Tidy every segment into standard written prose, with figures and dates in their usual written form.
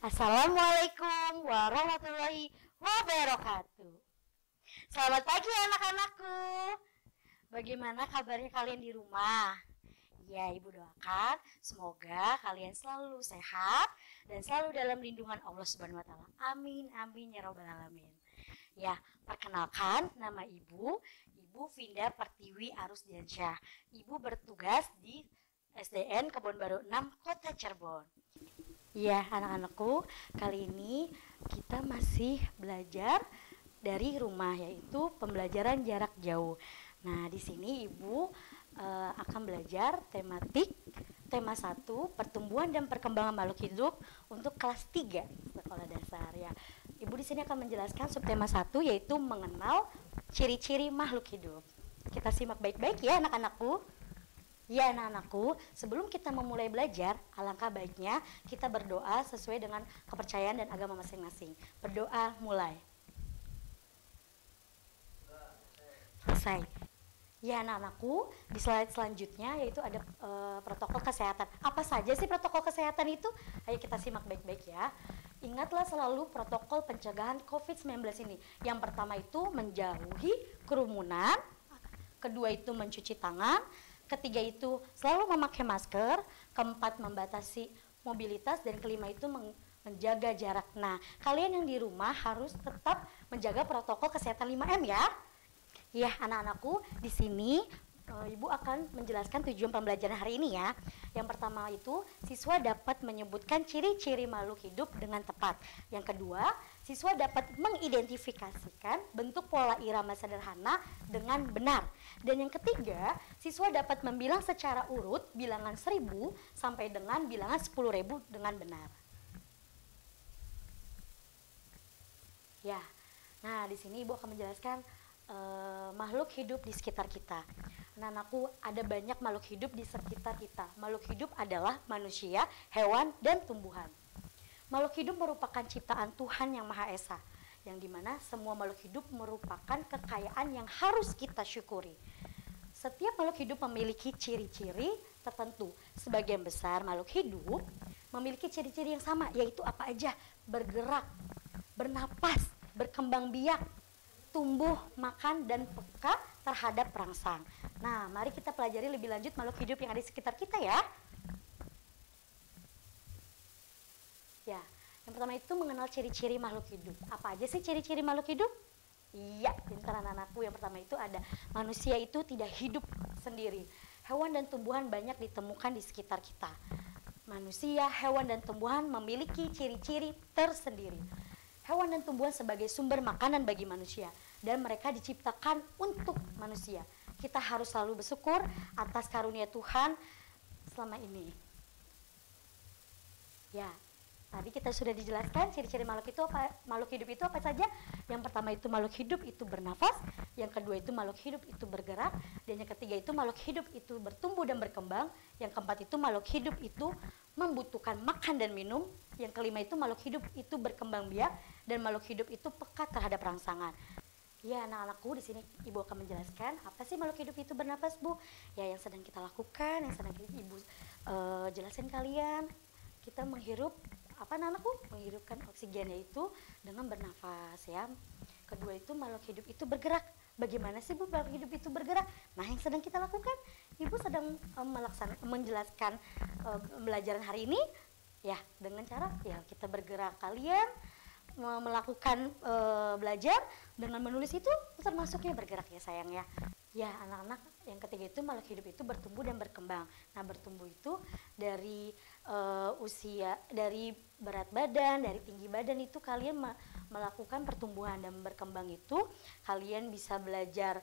Assalamualaikum warahmatullahi wabarakatuh. Selamat pagi anak-anakku. Bagaimana kabarnya kalian di rumah? Ya, Ibu doakan semoga kalian selalu sehat dan selalu dalam lindungan Allah Subhanahu wa taala. Amin amin ya rabbal alamin. Ya, perkenalkan nama Ibu Vinda Pertiwi Arusdiansyah. Ibu bertugas di SDN Kebon Baru 6 Kota Cirebon. Ya, anak-anakku, kali ini kita masih belajar dari rumah, yaitu pembelajaran jarak jauh. Nah, di sini Ibu akan belajar tema 1, pertumbuhan dan perkembangan makhluk hidup untuk kelas 3 sekolah dasar ya. Ibu di sini akan menjelaskan subtema 1 yaitu mengenal ciri-ciri makhluk hidup. Kita simak baik-baik ya anak-anakku. Ya anak-anakku, sebelum kita memulai belajar, alangkah baiknya kita berdoa sesuai dengan kepercayaan dan agama masing-masing. Berdoa mulai. Selesai. Ya anak-anakku, di slide selanjutnya yaitu ada protokol kesehatan. Apa saja sih protokol kesehatan itu? Ayo kita simak baik-baik ya. Ingatlah selalu protokol pencegahan COVID-19 ini. Yang pertama itu menjauhi kerumunan, kedua itu mencuci tangan, ketiga itu selalu memakai masker, keempat membatasi mobilitas, dan kelima itu menjaga jarak. Nah, kalian yang di rumah harus tetap menjaga protokol kesehatan 5M ya. Ya, anak-anakku, di sini Ibu akan menjelaskan tujuan pembelajaran hari ini ya. Yang pertama itu, siswa dapat menyebutkan ciri-ciri makhluk hidup dengan tepat. Yang kedua, siswa dapat mengidentifikasikan bentuk pola irama sederhana dengan benar. Dan yang ketiga, siswa dapat membilang secara urut bilangan 1000 sampai dengan bilangan 10.000 dengan benar. Ya, nah di sini Ibu akan menjelaskan makhluk hidup di sekitar kita. Anak-anakku, ada banyak makhluk hidup di sekitar kita. Makhluk hidup adalah manusia, hewan, dan tumbuhan. Makhluk hidup merupakan ciptaan Tuhan yang Maha Esa, yang dimana semua makhluk hidup merupakan kekayaan yang harus kita syukuri. Setiap makhluk hidup memiliki ciri-ciri tertentu. Sebagian besar makhluk hidup memiliki ciri-ciri yang sama, yaitu apa aja? Bergerak, bernapas, berkembang biak, tumbuh, makan, dan peka terhadap perangsang. Nah, mari kita pelajari lebih lanjut makhluk hidup yang ada di sekitar kita ya. Ya, yang pertama itu mengenal ciri-ciri makhluk hidup. Apa aja sih ciri-ciri makhluk hidup? Iya, pintar anak-anakku. Yang pertama itu ada manusia itu tidak hidup sendiri. Hewan dan tumbuhan banyak ditemukan di sekitar kita. Manusia, hewan, dan tumbuhan memiliki ciri-ciri tersendiri. Hewan dan tumbuhan sebagai sumber makanan bagi manusia, dan mereka diciptakan untuk manusia. Kita harus selalu bersyukur atas karunia Tuhan selama ini. Ya, tadi kita sudah dijelaskan ciri-ciri makhluk hidup itu apa saja. Yang pertama itu makhluk hidup itu bernafas, yang kedua itu makhluk hidup itu bergerak, dan yang ketiga itu makhluk hidup itu bertumbuh dan berkembang, yang keempat itu makhluk hidup itu membutuhkan makan dan minum, yang kelima itu makhluk hidup itu berkembang biak, dan makhluk hidup itu peka terhadap rangsangan. Ya anak-anakku, di sini Ibu akan menjelaskan apa sih makhluk hidup itu bernafas, Bu? Ya yang sedang kita lakukan, yang sedang Ibu jelasin kalian. Kita menghirup anak-anakku? Menghirupkan oksigen, yaitu dengan bernafas ya. Kedua itu makhluk hidup itu bergerak. Bagaimana sih Bu makhluk hidup itu bergerak? Nah yang sedang kita lakukan, Ibu sedang menjelaskan pembelajaran hari ini ya dengan cara ya kita bergerak. Kalian melakukan belajar dengan menulis itu termasuknya bergerak ya sayang ya. Ya anak-anak, yang ketiga itu makhluk hidup itu bertumbuh dan berkembang. Nah bertumbuh itu dari usia, dari berat badan, dari tinggi badan itu kalian melakukan pertumbuhan, dan berkembang itu kalian bisa belajar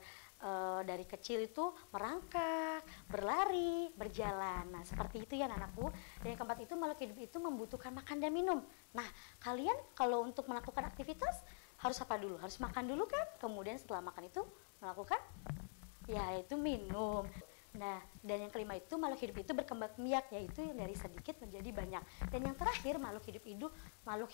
dari kecil itu merangkak, berlari, berjalan. Nah seperti itu ya anakku. Dan yang keempat itu makhluk hidup itu membutuhkan makan dan minum. Nah kalian kalau untuk melakukan aktivitas harus apa dulu? Harus makan dulu kan? Kemudian setelah makan itu melakukan ya itu minum. Nah, dan yang kelima itu makhluk hidup itu berkembang biak, yaitu yang dari sedikit menjadi banyak. Dan yang terakhir makhluk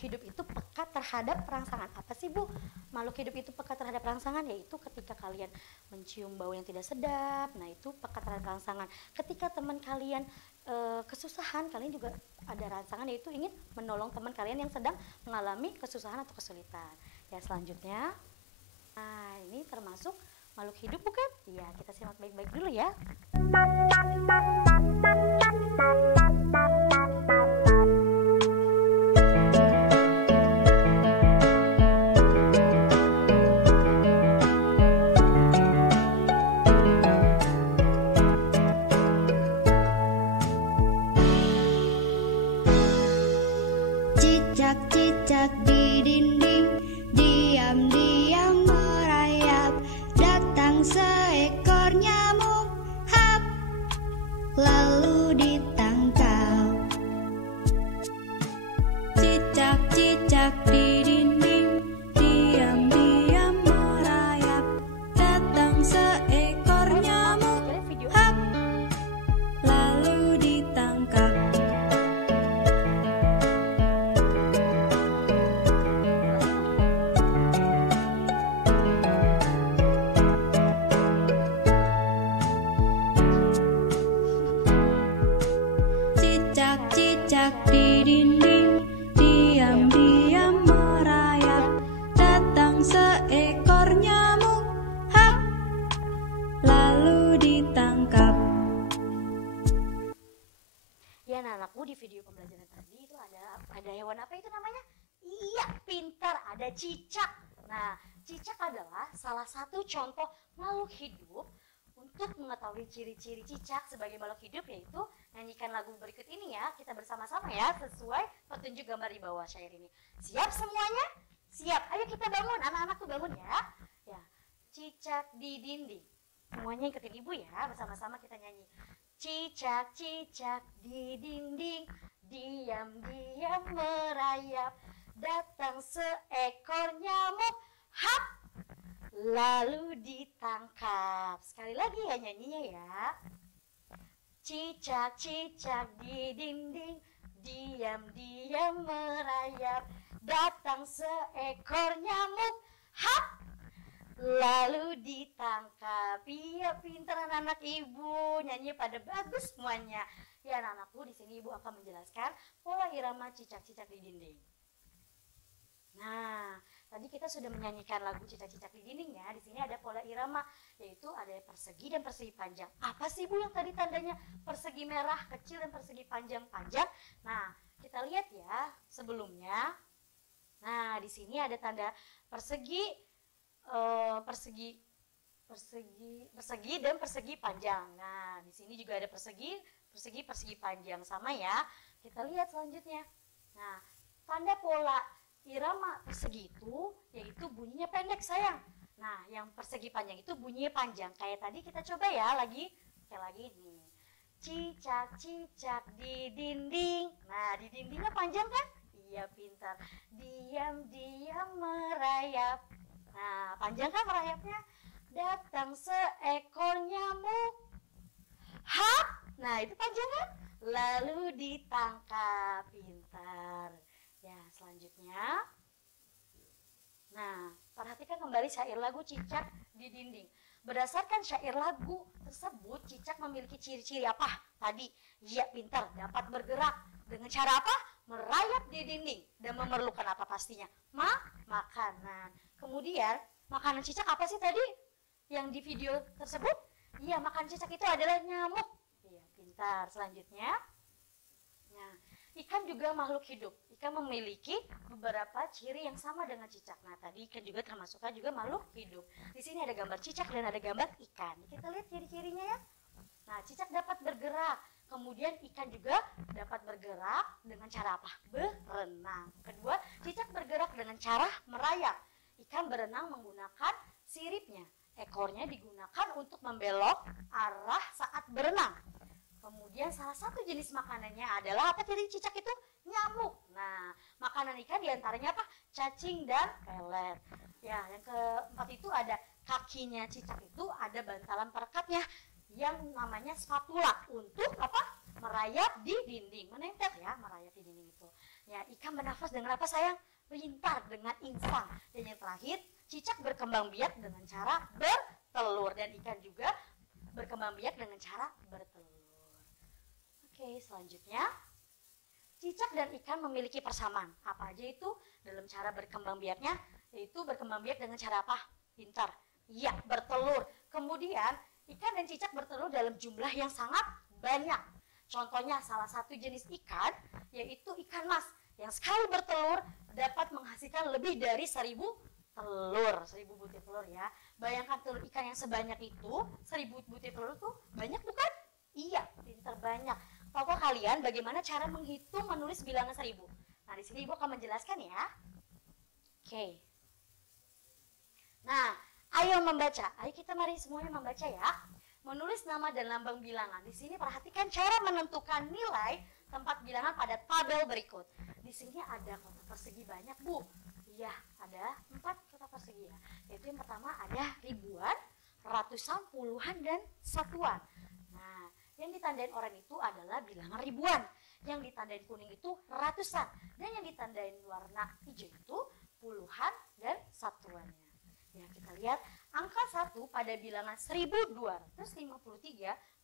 hidup itu peka terhadap rangsangan. Apa sih Bu? Makhluk hidup itu peka terhadap rangsangan, yaitu ketika kalian mencium bau yang tidak sedap, nah itu peka terhadap rangsangan. Ketika teman kalian kesusahan, kalian juga ada rangsangan, yaitu ingin menolong teman kalian yang sedang mengalami kesusahan atau kesulitan. Ya, selanjutnya, nah ini termasuk makhluk hidup bukan? Iya, kita simak baik-baik dulu ya. Cicak-cicak di dinding, diam-diam merayap. Datang seekor nyamuk, hap, lalu ditangkap. Cicak-cicak di dinding, diam-diam merayap. Datang seekor nyamuk, hap, lalu ditangkap. Cicak di dinding, diam-diam merayap. Datang seekor nyamuk, hap, lalu ditangkap. Ya, anak-anakku, di video pembelajaran tadi itu ada hewan apa itu namanya? Iya, pintar, ada cicak. Nah, cicak adalah salah satu contoh makhluk hidup. Untuk mengetahui ciri-ciri cicak sebagai makhluk hidup, yaitu nyanyikan lagu berikut ini ya. Kita bersama-sama ya, sesuai petunjuk gambar di bawah syair ini. Siap semuanya? Siap. Ayo kita bangun, anak-anakku bangun ya. Ya, cicak di dinding. Semuanya ikutin ibu ya, bersama-sama kita nyanyi. Cicak-cicak di dinding, diam-diam merayap. Datang seekor nyamuk, hap, lalu ditangkap. Sekali lagi ya nyanyinya ya. Cicak-cicak di dinding, diam-diam merayap. Datang seekor nyamuk, hap, lalu ditangkap. Iya, pintar anak-anak ibu, nyanyi pada bagus semuanya. Ya anak-anakku, di sini ibu akan menjelaskan pola irama cicak-cicak di dinding. Nah, tadi kita sudah menyanyikan lagu cicak-cicak di dinding ya. Di sini ada pola irama, yaitu ada persegi dan persegi panjang. Apa sih Bu yang tadi tandanya persegi merah kecil dan persegi panjang-panjang? Nah, kita lihat ya sebelumnya. Nah, di sini ada tanda persegi dan persegi panjang. Nah, di sini juga ada persegi panjang sama ya. Kita lihat selanjutnya. Nah, tanda pola irama persegi itu yaitu bunyinya pendek sayang. Nah, yang persegi panjang itu bunyinya panjang. Kayak tadi kita coba ya lagi. Kayak lagi nih. Cicak-cicak di dinding. Nah, di dindingnya panjang kan? Iya, pintar. Diam-diam merayap. Nah, panjang kan merayapnya? Datang seekor nyamuk, hap. Nah, itu panjang kan? Lalu ditangkap. Pintar. Ya, selanjutnya. Nah, perhatikan kembali syair lagu Cicak di Dinding. Berdasarkan syair lagu tersebut, cicak memiliki ciri-ciri apa? Tadi, iya pintar, dapat bergerak. Dengan cara apa? Merayap di dinding. Dan memerlukan apa pastinya? Makanan. Kemudian, makanan cicak apa sih tadi? Yang di video tersebut? Iya, makanan cicak itu adalah nyamuk. Iya, pintar. Selanjutnya. Nah, ikan juga makhluk hidup. Ikan memiliki beberapa ciri yang sama dengan cicak. Nah, tadi ikan juga termasuknya juga makhluk hidup. Di sini ada gambar cicak dan ada gambar ikan. Kita lihat ciri-cirinya ya. Nah, cicak dapat bergerak. Kemudian ikan juga dapat bergerak dengan cara apa? Berenang. Kedua, cicak bergerak dengan cara merayap. Ikan berenang menggunakan siripnya. Ekornya digunakan untuk membelok arah saat berenang. Kemudian salah satu jenis makanannya adalah apa tadi cicak itu? Nyamuk. Nah, makanan ikan diantaranya apa? Cacing dan pelet. Ya, yang keempat itu ada kakinya cicak itu ada bantalan perekatnya. yang namanya spatula untuk apa? Merayap di dinding, menempel ya, merayap di dinding itu. Ya, ikan bernafas dengan apa sayang? Pintar, dengan insang. Dan yang terakhir, cicak berkembang biak dengan cara bertelur, dan ikan juga berkembang biak dengan cara bertelur. Oke, selanjutnya cicak dan ikan memiliki persamaan. Apa aja itu dalam cara berkembang biaknya? Yaitu berkembang biak dengan cara apa? Pintar. Iya, bertelur. Kemudian ikan dan cicak bertelur dalam jumlah yang sangat banyak. Contohnya salah satu jenis ikan yaitu ikan mas yang sekali bertelur dapat menghasilkan lebih dari 1000 telur, 1000 butir telur ya. Bayangkan telur ikan yang sebanyak itu, 1000 butir telur tuh banyak bukan? Iya, pintar banyak. Tahukah kalian bagaimana cara menghitung menulis bilangan 1000? Nah, di sini Ibu akan menjelaskan ya. Oke. Nah, ayo membaca. Ayo kita mari semuanya membaca ya. Menulis nama dan lambang bilangan. Di sini perhatikan cara menentukan nilai tempat bilangan pada tabel berikut. Di sini ada kotak persegi banyak, Bu. Iya, ada 4 kotak persegi ya. Yaitu yang pertama ada ribuan, ratusan, puluhan, dan satuan. Nah, yang ditandain oranye itu adalah bilangan ribuan. Yang ditandain kuning itu ratusan. Dan yang ditandain warna hijau itu puluhan dan satuannya. Ya, kita lihat angka 1 pada bilangan 1253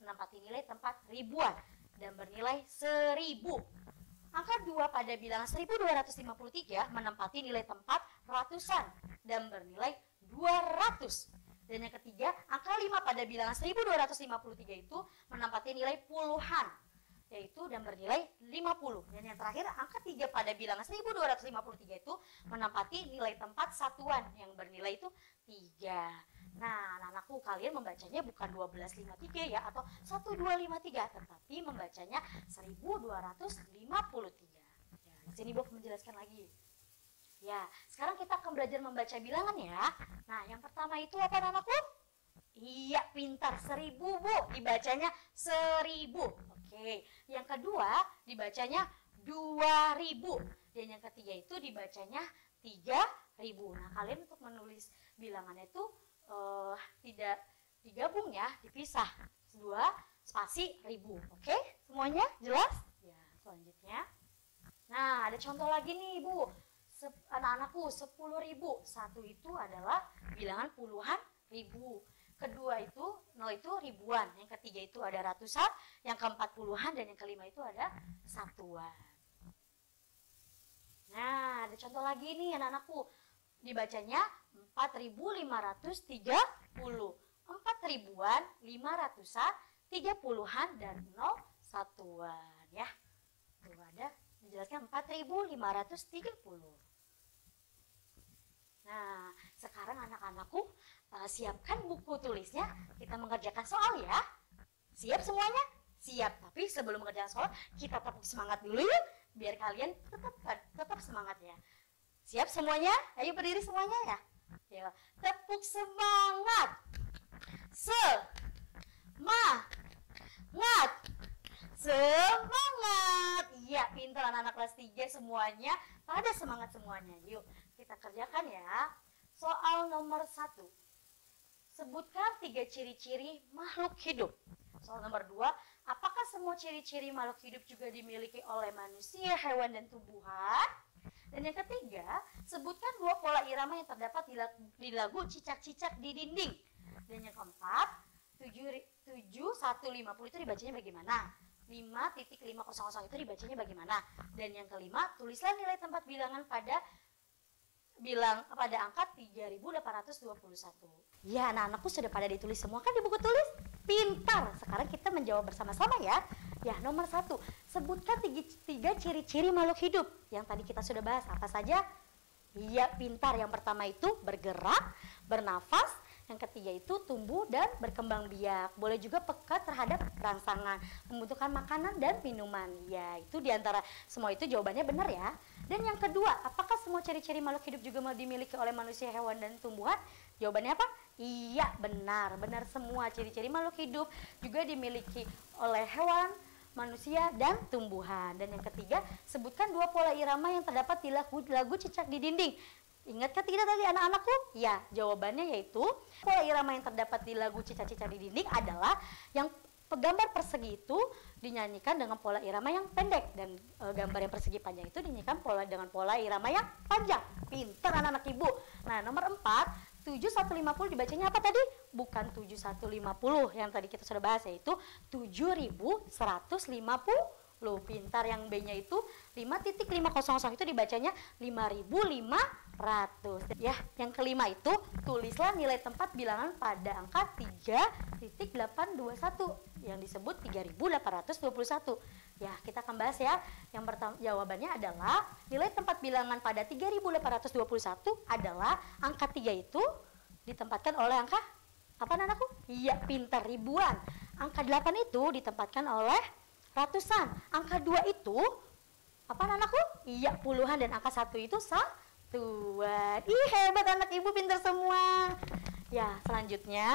menempati nilai tempat ribuan dan bernilai 1000. Angka 2 pada bilangan 1253 menempati nilai tempat ratusan dan bernilai 200. Dan yang ketiga, angka 5 pada bilangan 1253 itu menempati nilai puluhan, yaitu dan bernilai 50. Dan yang terakhir, angka 3 pada bilangan 1253 itu menempati nilai tempat satuan yang bernilai itu 3. Nah, anak-anakku, kalian membacanya bukan 1253 ya atau 1253, tetapi membacanya 1253. Ya, di sini Bu menjelaskan lagi. Ya, sekarang kita akan belajar membaca bilangan ya. Nah, yang pertama itu apa anak-anakku? Iya, pintar, 1000 Bu, dibacanya 1000. Oke, yang kedua dibacanya 2000. Dan yang ketiga itu dibacanya 3000. Nah, kalian untuk menulis bilangannya itu tidak digabung ya, dipisah. 2 spasi 1000. Oke, semuanya jelas? Ya, selanjutnya. Nah, ada contoh lagi nih, Bu. Anak-anakku, 10.000. 1 itu adalah bilangan puluhan ribu. Kedua itu, 0 itu ribuan. Yang ketiga itu ada ratusan. Yang keempat puluhan. Dan yang kelima itu ada satuan. Nah, ada contoh lagi nih anak-anakku. Dibacanya 4.530. 4 ribuan, 5 ratusan, 3 puluhan, dan 0 satuan. Ya, tuh ada dijelaskan 4.530. Nah, sekarang anak-anakku siapkan buku tulisnya. Kita mengerjakan soal ya. Siap semuanya? Siap. Tapi sebelum mengerjakan soal, kita tepuk semangat dulu yuk, biar kalian tetap semangat ya. Siap semuanya? Ayo berdiri semuanya ya. Ya, tepuk semangat. Semangat. Iya, pintar anak-anak kelas 3 semuanya. Pada semangat semuanya. Yuk, kita kerjakan ya. Soal nomor 1. Sebutkan 3 ciri-ciri makhluk hidup. Soal nomor 2. Apakah semua ciri-ciri makhluk hidup juga dimiliki oleh manusia, hewan, dan tumbuhan? Dan yang ketiga, sebutkan 2 pola irama yang terdapat di lagu Cicak-Cicak di Dinding. Dan yang keempat, 7150 itu dibacanya bagaimana? 5.500 itu dibacanya bagaimana? Dan yang kelima, tulislah nilai tempat bilangan pada angka 3821. Ya, anak-anakku sudah pada ditulis semua kan di buku tulis? Pintar. Sekarang kita menjawab bersama-sama ya. Ya, nomor 1, sebutkan 3 ciri-ciri makhluk hidup yang tadi kita sudah bahas. Apa saja? Iya, pintar. Yang pertama itu bergerak, bernafas. Yang ketiga itu tumbuh dan berkembang biak. Boleh juga peka terhadap rangsangan, membutuhkan makanan dan minuman. Ya, itu diantara semua itu jawabannya benar ya. Dan yang kedua, apakah semua ciri-ciri makhluk hidup juga dimiliki oleh manusia, hewan, dan tumbuhan? Jawabannya apa? Iya, benar. Benar semua ciri-ciri makhluk hidup juga dimiliki oleh hewan, manusia, dan tumbuhan. Dan yang ketiga, sebutkan 2 pola irama yang terdapat di lagu Cicak di Dinding. Ingatkah tidak tadi anak-anakku? Ya, jawabannya yaitu pola irama yang terdapat di lagu Cica-Cica di Dinding adalah yang gambar persegi itu dinyanyikan dengan pola irama yang pendek, dan gambar yang persegi panjang itu dinyanyikan dengan pola irama yang panjang. Pinter anak-anak ibu. Nah, nomor 4, 7150 dibacanya apa tadi? Bukan 7150 yang tadi kita sudah bahas, yaitu 7150. Pintar. Yang B-nya itu 5.500 itu dibacanya 5.500. Ya, yang kelima itu tulislah nilai tempat bilangan pada angka 3.821 yang disebut 3.821. Ya, kita akan bahas ya. Yang pertama jawabannya adalah nilai tempat bilangan pada 3.821 adalah angka 3 itu ditempatkan oleh angka apa anakku? Iya, pintar, ribuan. Angka 8 itu ditempatkan oleh ratusan. Angka 2 itu apa anakku? Iya, puluhan. Dan angka 1 itu satuan. Ih, hebat anak ibu, pintar semua. Ya, selanjutnya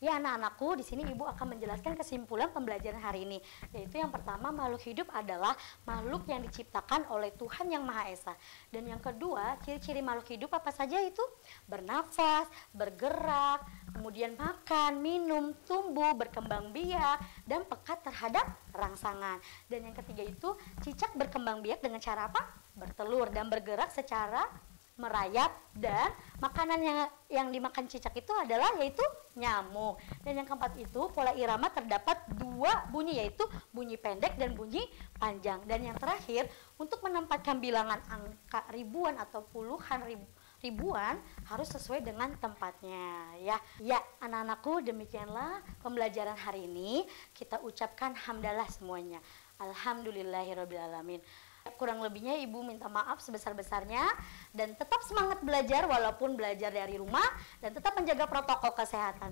ya anak-anakku, di sini ibu akan menjelaskan kesimpulan pembelajaran hari ini, yaitu yang pertama, makhluk hidup adalah makhluk yang diciptakan oleh Tuhan Yang Maha Esa. Dan yang kedua, ciri-ciri makhluk hidup apa saja itu? Bernafas, bergerak, kemudian makan, minum, tumbuh, berkembang biak, dan peka terhadap rangsangan. Dan yang ketiga itu, cicak berkembang biak dengan cara apa? Bertelur dan bergerak secara merayap, dan makanan yang dimakan cicak itu adalah yaitu nyamuk. Dan yang keempat itu, pola irama terdapat 2 bunyi, yaitu bunyi pendek dan bunyi panjang. Dan yang terakhir, untuk menempatkan bilangan angka ribuan atau puluhan ribuan harus sesuai dengan tempatnya ya. Ya, anak-anakku, demikianlah pembelajaran hari ini. Kita ucapkan hamdalah semuanya. Alhamdulillahirrabbilalamin. Kurang lebihnya ibu minta maaf sebesar-besarnya, dan tetap semangat belajar walaupun belajar dari rumah, dan tetap menjaga protokol kesehatan.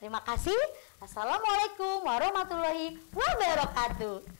Terima kasih. Assalamualaikum warahmatullahi wabarakatuh.